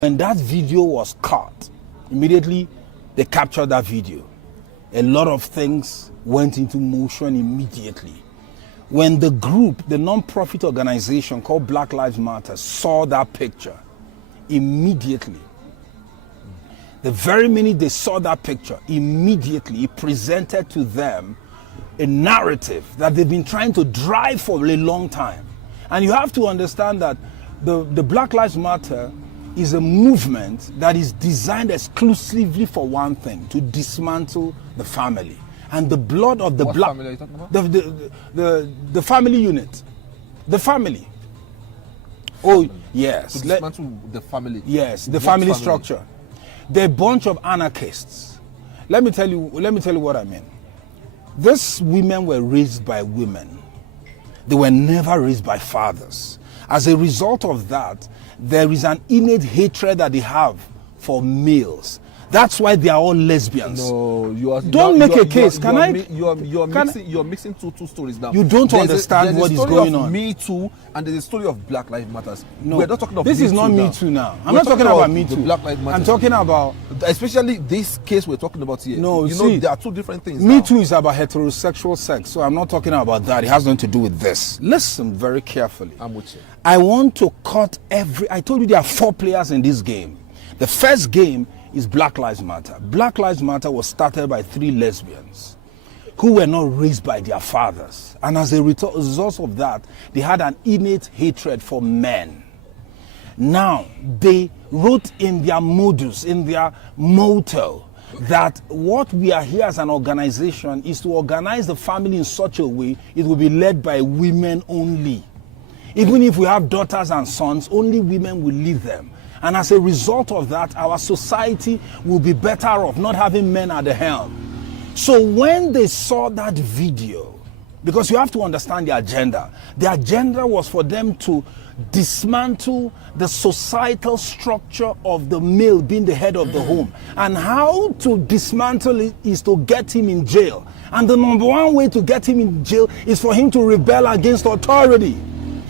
When that video was caught, immediately they captured that video. A lot of things went into motion immediately. When the group, the non-profit organization called Black Lives Matter, saw that picture, immediately, the very minute they saw that picture, immediately it presented to them a narrative that they've been trying to drive for a long time. And you have to understand that the Black Lives Matter is a movement that is designed exclusively for one thing: to dismantle the family. And the blood of the black family are you talking about? The family unit. The family. Oh yes. To dismantle the family. Yes, the family structure. They're a bunch of anarchists. Let me tell you what I mean. These women were raised by women. They were never raised by fathers. As a result of that, there is an innate hatred that they have for males. That's why they are all lesbians. No, don't make a case. You're mixing two stories now. You don't understand what is going on. Me Too, and there's a story of Black Lives Matters. No, we're not talking about this is not Me Too now. I'm not talking about Me Too. Black Lives Matter. I'm talking about, especially this case we're talking about here. No, you know there are two different things. Me Too is about heterosexual sex, so I'm not talking about that. It has nothing to do with this. Listen very carefully. I'm with you. I want to cut I told you there are 4 players in this game. The first game is Black Lives Matter. Black Lives Matter was started by 3 lesbians who were not raised by their fathers. And as a result of that, they had an innate hatred for men. Now, they wrote in their modus, in their motto, that what we are here as an organization is to organize the family in such a way it will be led by women only. Even if we have daughters and sons, only women will lead them. And as a result of that, our society will be better off not having men at the helm. So when they saw that video, because you have to understand the agenda was for them to dismantle the societal structure of the male being the head of the home. And how to dismantle it is to get him in jail. And the number one way to get him in jail is for him to rebel against authority.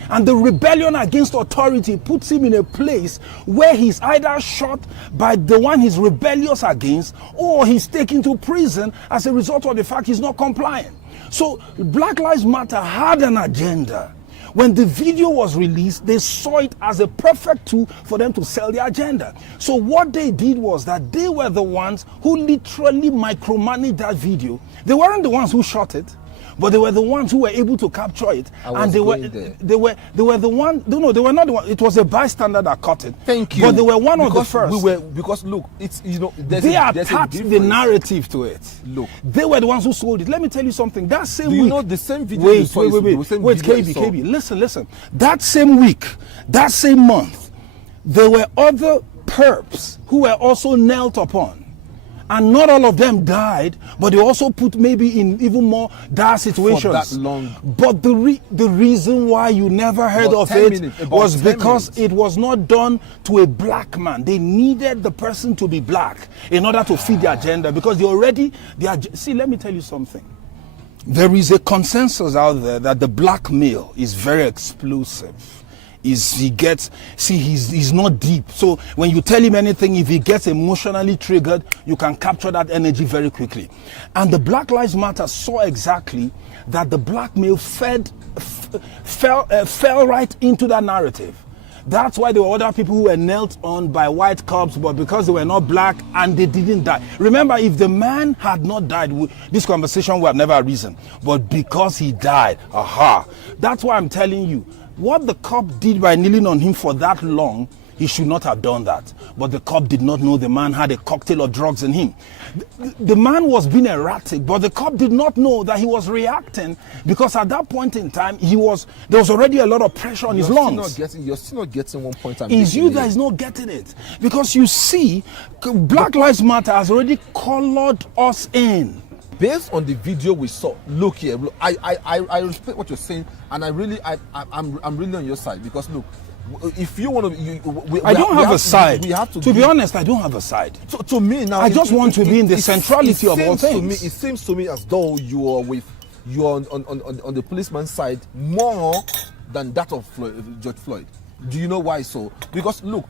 And the rebellion against authority puts him in a place where he's either shot by the one he's rebellious against, or he's taken to prison as a result of the fact he's not compliant. So Black Lives Matter had an agenda. When the video was released, they saw it as a perfect tool for them to sell their agenda. So what they did was that they were the ones who literally micromanaged that video. They weren't the ones who shot it, but they were the ones who were able to capture it. And they were the one. No, they were not the one. It was a bystander that caught it. Thank you. But they were one of the first. Because look, it's they attached the narrative to it. Look, they were the ones who sold it. Let me tell you something. That same week. You know the same video? Wait, KB. Listen. That same week, that same month, there were other perps who were also knelt upon. And not all of them died, but they also put maybe in even more dire situations. For that long. But the reason why you never heard of it was because it was not done to a black man. They needed the person to be black in order to feed the agenda, because see, let me tell you something. There is a consensus out there that the black male is very explosive. He's not deep. So when you tell him anything, if he gets emotionally triggered, you can capture that energy very quickly. And the Black Lives Matter saw exactly that the black male fell right into that narrative. That's why there were other people who were knelt on by white cops, but because they were not black and they didn't die. Remember, if the man had not died, this conversation would have never arisen. But because he died, that's why I'm telling you, what the cop did by kneeling on him for that long, he should not have done that. But the cop did not know the man had a cocktail of drugs in him. The man was being erratic, but the cop did not know that he was reacting, because at that point in time, there was already a lot of pressure on his lungs. You're still not getting one point. It's you that is not getting it. Because you see, Black Lives Matter has already colored us in. Based on the video we saw, look here. Look, I respect what you're saying, and I'm really on your side, because look, if you want to, I don't have a side. To be honest, I don't have a side. To me now, I just want to be in the centrality of all things. It seems to me as though you're on the policeman's side more than that of George Floyd. Do you know why so? Because look,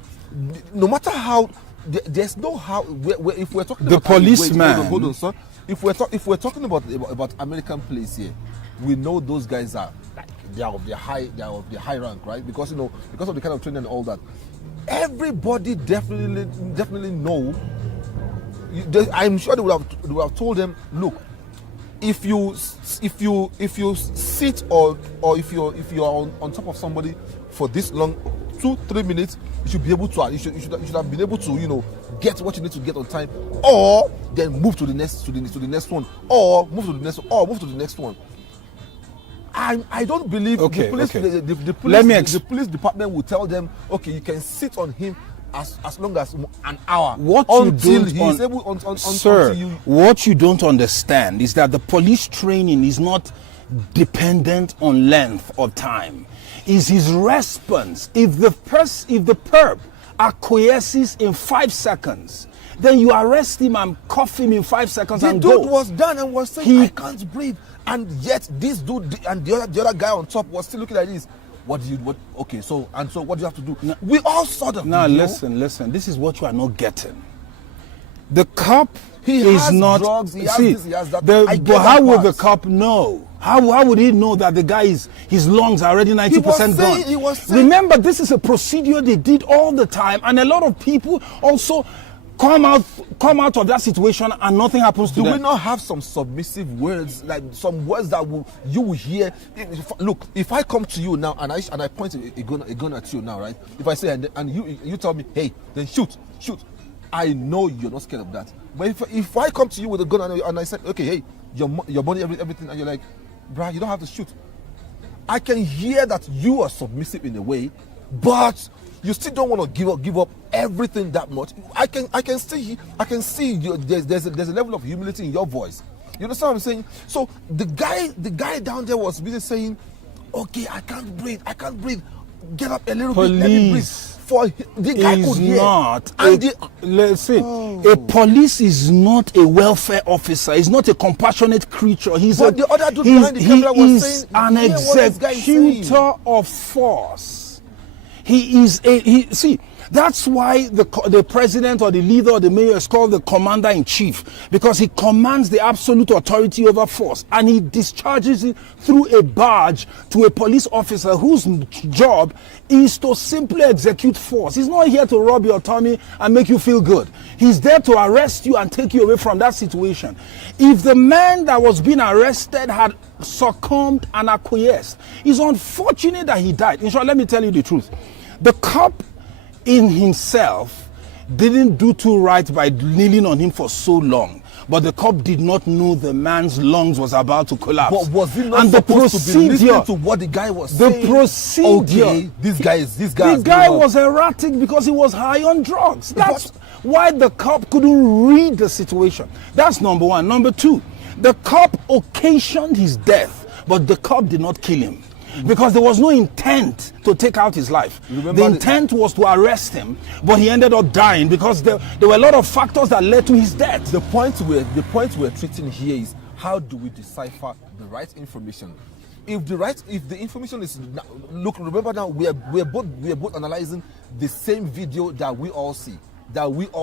no matter how, there's no how. If we're talking the about policeman, hold on, sir. If we're talking about American police here, we know those guys are like they are of the high rank, right? Because because of the kind of training and all that. Everybody definitely know. I'm sure they would have told them, look, if you sit or if you're on top of somebody for this long, 2-3 minutes, you should be able to you should have been able to get what you need to get on time, or then move to the next one, or move to the next one, or move to the next one. I don't believe the police department will tell them, okay, you can sit on him as long as an hour. What you don't understand is that the police training is not dependent on length or time. Is his response. If the perp acquiesces in 5 seconds, then you arrest him and cuff him in 5 seconds and go. The dude was done and was saying, I can't breathe, and yet this dude and the other guy on top was still looking like this. Okay, so what do you have to do? Now, we all saw the now video. Listen, this is what you are not getting. The cop has not drugs, he has this, he has that. But how would the cop know? How would he know that the guy his lungs are already 90% gone? He was saying, remember, this is a procedure they did all the time, and a lot of people also come out of that situation and nothing happens to them. Do we not have some submissive words, like some words that you will hear? Look, if I come to you now and I point a gun at you now, right? If I say and you tell me, hey, then shoot, I know you're not scared of that. But if I come to you with a gun and I said, okay, hey, your money, everything, and you're like, bruh, you don't have to shoot. I can hear that you are submissive in a way, but you still don't want to give up everything that much. I can see there's a level of humility in your voice. You understand what I'm saying? So the guy down there was busy saying, okay, I can't breathe. Get up a little bit, let me breathe. For the guy could hear. A police is not a welfare officer. He's not a compassionate creature. The other dude behind the camera was saying, an executor of force. That's why the president or the leader or the mayor is called the commander-in-chief, because he commands the absolute authority over force, and he discharges it through a badge to a police officer whose job is to simply execute force. He's not here to rob your tummy and make you feel good. He's there to arrest you and take you away from that situation. If the man that was being arrested had succumbed and acquiesced, it's unfortunate that he died. In short, let me tell you the truth. The cop in himself didn't do too right by kneeling on him for so long, but the cop did not know the man's lungs was about to collapse. But was he not supposed to be listening to what the guy was saying? The procedure. Okay, this guy. The guy was erratic because he was high on drugs. That's why the cop couldn't read the situation. That's number one. Number two, the cop occasioned his death, but the cop did not kill him, because there was no intent to take out his life. The intent was to arrest him, but he ended up dying because there were a lot of factors that led to his death. The point we're treating here is, how do we decipher the right information? If the information is, look, remember now, we are both analyzing the same video that we all see,